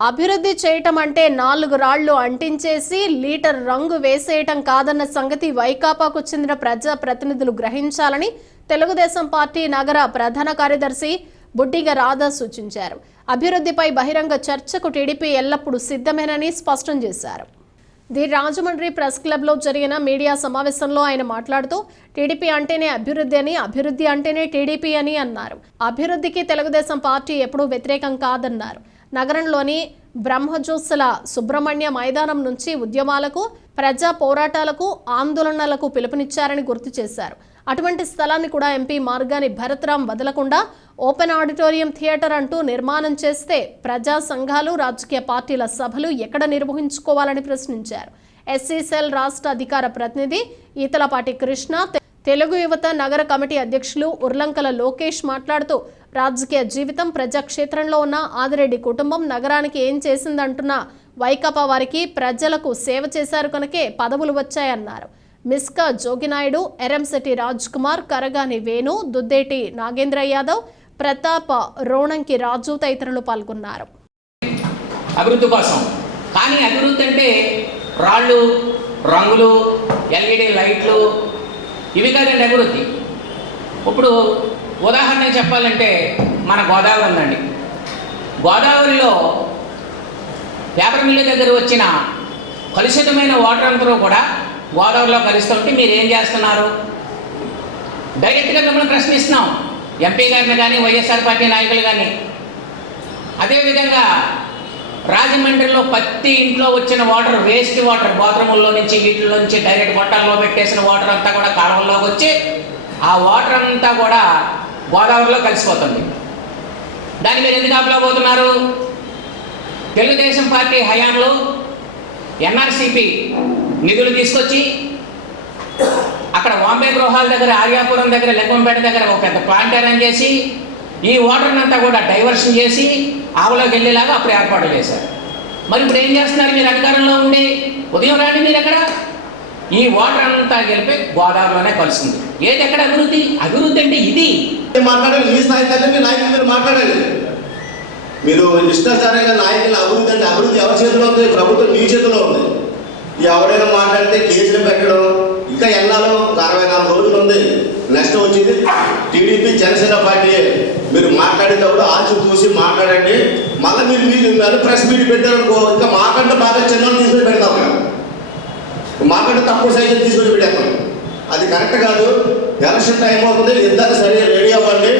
అభివృద్ధి చేయటం అంటే 4 రాళ్లు అంటించేసి లీటర్ రంగు వేసేయటం కాదన్న సంగతి వైకాపాకు చెందిన ప్రజా ప్రతినిధులు గ్రహించాలని తెలుగుదేశం పార్టీ నగర ప్రధాన కార్యదర్శి బుడ్డిగ రాధా సూచించారు. అభివృద్ధిపై బహిరంగ చర్చకు టీడీపీ ఎల్లప్పుడూ సిద్ధమేనని స్పష్టం చేశారు. ది రాజమండ్రి ప్రెస్ క్లబ్లో జరిగిన మీడియా సమావేశంలో ఆయన మాట్లాడుతూ టీడీపీ అంటేనే అభివృద్ధి అని, అభివృద్ధి అంటేనే టీడీపీ అని అన్నారు. అభివృద్ధికి తెలుగుదేశం పార్టీ ఎప్పుడూ వ్యతిరేకం కాదన్నారు. నగరంలోని బ్రహ్మజోత్సల సుబ్రహ్మణ్య మైదానం నుంచి ఉద్యమాలకు, ప్రజా పోరాటాలకు, ఆందోళనలకు పిలుపునిచ్చారని గుర్తు చేశారు. అటువంటి స్థలాన్ని కూడా ఎంపీ మార్గాని భరత్రాం వదలకుండా ఓపెన్ ఆడిటోరియం థియేటర్ అంటూ నిర్మాణం చేస్తే ప్రజా సంఘాలు, రాజకీయ పార్టీల సభలు ఎక్కడ నిర్వహించుకోవాలని ప్రశ్నించారు. ఎస్సీ సెల్ రాష్ట్ర అధికార ప్రతినిధి ఈతలపాటి కృష్ణ, తెలుగు యువత నగర కమిటీ అధ్యక్షులు ఉర్లంకల లోకేష్ మాట్లాడుతూ రాజకీయ జీవితం ప్రజాక్షేత్రంలో ఉన్న ఆదిరెడ్డి కుటుంబం నగరానికి ఏం చేసిందంటున్న వైకాపా వారికి ప్రజలకు సేవ చేశారు కనుకే పదవులు వచ్చాయన్నారు. మిస్కా జోగినాయుడు, ఎరంశెట్టి రాజ్ కుమార్, కరగాని వేణు, దుద్దేటి నాగేంద్ర యాదవ్, ప్రతాప్, రోణంకి రాజు తదితరులు పాల్గొన్నారు. అభివృద్ధి కోసం కానీ అభివృద్ధి అంటే రాళ్ళు, రంగులు, ఎల్ఈడి లైట్లు ఇవి కాదండి అభివృద్ధి. ఇప్పుడు ఉదాహరణ చెప్పాలంటే మన గోదావరి ఉందండి. గోదావరిలో పేపర్ మిల్లు దగ్గర వచ్చిన కలుషితమైన వాటర్ అంతా కూడా గోదావరిలో కలుస్తుంటే మీరు ఏం చేస్తున్నారు? డైరెక్ట్గా మిమ్మల్ని ప్రశ్నిస్తున్నాం, ఎంపీ గారిని కానీ, వైఎస్ఆర్ పార్టీ నాయకులు కానీ. అదేవిధంగా రాజమండ్రిలో ప్రతి ఇంట్లో వచ్చిన వాటర్, వేస్ట్ వాటర్, బాత్రూముల్లో నుంచి, వీటిలో నుంచి డైరెక్ట్ గొట్టాల్లో పెట్టేసిన వాటర్ అంతా కూడా కాలువల్లోకి వచ్చి ఆ వాటర్ అంతా కూడా గోదావరిలో కలిసిపోతుంది. దాన్ని మీరు ఎందుకు ఆపలేకపోతున్నారు? తెలుగుదేశం పార్టీ హయాంలో ఎన్ఆర్సిపి నిధులు తీసుకొచ్చి అక్కడ వాంబే గృహాల దగ్గర, ఆర్యాపురం దగ్గర, లెక్కంపేట దగ్గర ఒక పెద్ద ప్లాంట్ అరేంజ్ చేసి ఈ వాటర్ని అంతా కూడా డైవర్షన్ చేసి ఆవలోకి వెళ్ళేలాగా అప్పుడు ఏర్పాటు చేశారు. మరి ఇప్పుడు ఏం చేస్తున్నారు మీరు అధికారంలో ఉండి? ఉదయం రాండి మీరు ఎక్కడ, ఈ వాటర్ అంతా గెలిపి గోదావరిలోనే కలుస్తుంది. ఏది ఎక్కడ అభివృద్ధి? అభివృద్ధి అంటే ఇది మాట్లాడాలి. మీ స్థాయి తల్లి నాయకులు మీరు మాట్లాడాలి. మీరు ఇష్టాచారంగా నాయకులు అభివృద్ధి అంటే అభివృద్ధి ఎవరి చేతిలో ఉంది? ప్రభుత్వం మీ చేతిలో ఉంది. ఎవరైనా మాట్లాడితే కేసులు పెట్టడం ఇంకా ఎన్నాలో 64 రోజులు ఉంది. నెక్స్ట్ వచ్చింది టీడీపీ జనసేన పార్టీ. మీరు మాట్లాడేటప్పుడు ఆచి చూసి మాట్లాడండి. మళ్ళీ మీరు ప్రెస్ మీట్ పెట్టారనుకో, ఇంకా మాకంటే బాగా చిన్న తీసుకొని పెడతాం కదా, మాకంటే తక్కువ సైజు తీసుకొని పెట్టేస్తాం. అది కరెక్ట్ కాదు. ఎలక్షన్ టైం అవుతుంది, ఇద్దరు సరే రెడీ అవ్వండి.